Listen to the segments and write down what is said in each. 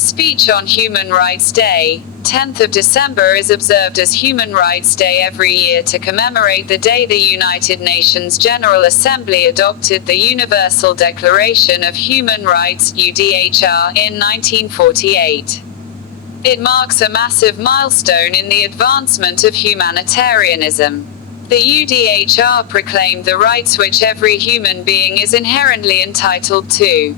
Speech on Human Rights Day. 10th of December is observed as Human Rights Day every year to commemorate the day the United Nations General Assembly adopted the Universal Declaration of Human Rights (UDHR) in 1948. It marks a massive milestone in the advancement of humanitarianism. The UDHR proclaimed the rights which every human being is inherently entitled to.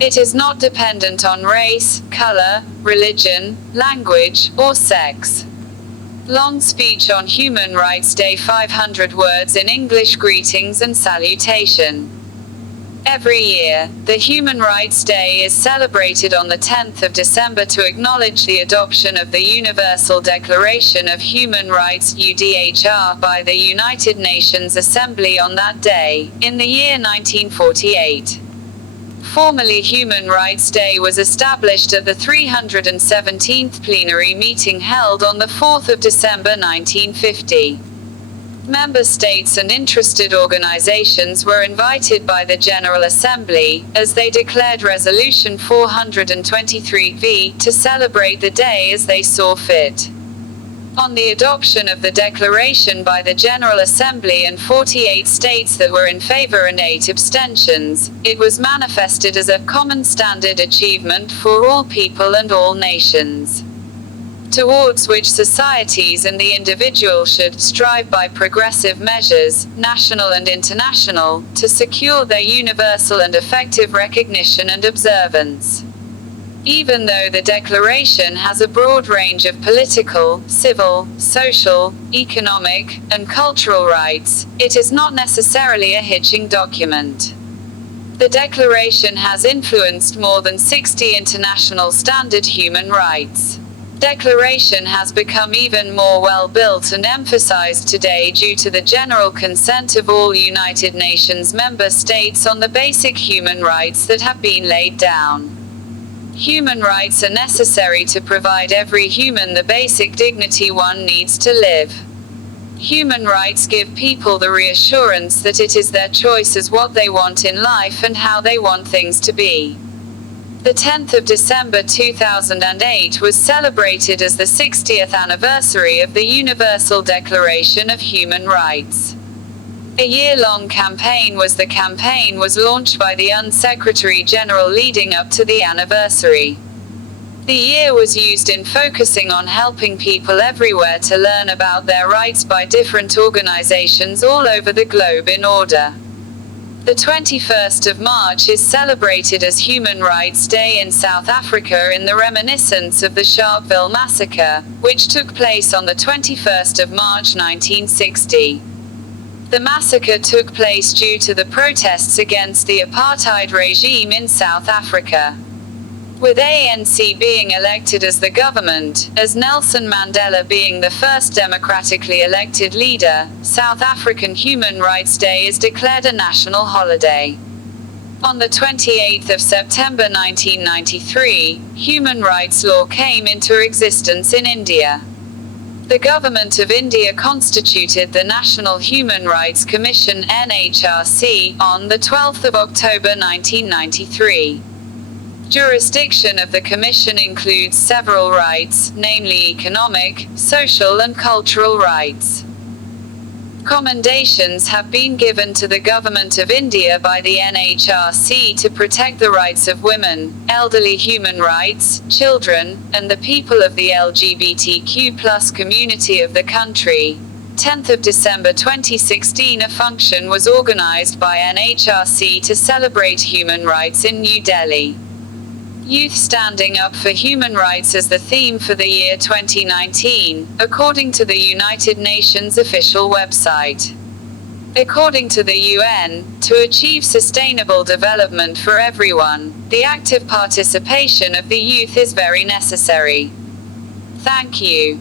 It is not dependent on race, color, religion, language, or sex. Long speech on Human Rights Day. 500 words in English. Greetings and salutation. Every year, the Human Rights Day is celebrated on the 10th of December to acknowledge the adoption of the Universal Declaration of Human Rights (UDHR) by the United Nations Assembly on that day, in the year 1948. Formally, Human Rights Day was established at the 317th plenary meeting held on the 4th of December 1950. Member states and interested organizations were invited by the General Assembly, as they declared Resolution 423V, to celebrate the day as they saw fit. On the adoption of the declaration by the General Assembly and 48 states that were in favor and 8 abstentions, it was manifested as a common standard achievement for all people and all nations, towards which societies and the individual should strive by progressive measures, national and international, to secure their universal and effective recognition and observance. Even though the Declaration has a broad range of political, civil, social, economic, and cultural rights, it is not necessarily a hitching document. The Declaration has influenced more than 60 international standard human rights. Declaration has become even more well-built and emphasized today due to the general consent of all United Nations member states on the basic human rights that have been laid down. Human rights are necessary to provide every human the basic dignity one needs to live. Human rights give people the reassurance that it is their choice as what they want in life and how they want things to be. The 10th of December 2008 was celebrated as the 60th anniversary of the Universal Declaration of Human Rights. A year-long campaign was launched by the UN Secretary General leading up to the anniversary. The year was used in focusing on helping people everywhere to learn about their rights by different organizations all over the globe in order. The 21st of March is celebrated as Human Rights Day in South Africa in the reminiscence of the Sharpeville massacre, which took place on the 21st of March 1960. The massacre took place due to the protests against the apartheid regime in South Africa. With ANC being elected as the government, as Nelson Mandela being the first democratically elected leader, South African Human Rights Day is declared a national holiday. On the 28th of September 1993, human rights law came into existence in India. The Government of India constituted the National Human Rights Commission (NHRC) on the 12th of October 1993. Jurisdiction of the Commission includes several rights, namely economic, social and cultural rights. Commendations have been given to the Government of India by the NHRC to protect the rights of women, elderly, human rights, children, and the people of the LGBTQ+ community of the country. 10th of December 2016, a function was organized by NHRC to celebrate human rights in New Delhi. Youth Standing Up for Human Rights as the theme for the year 2019, according to the United Nations official website. According to the UN, to achieve sustainable development for everyone, the active participation of the youth is very necessary. Thank you.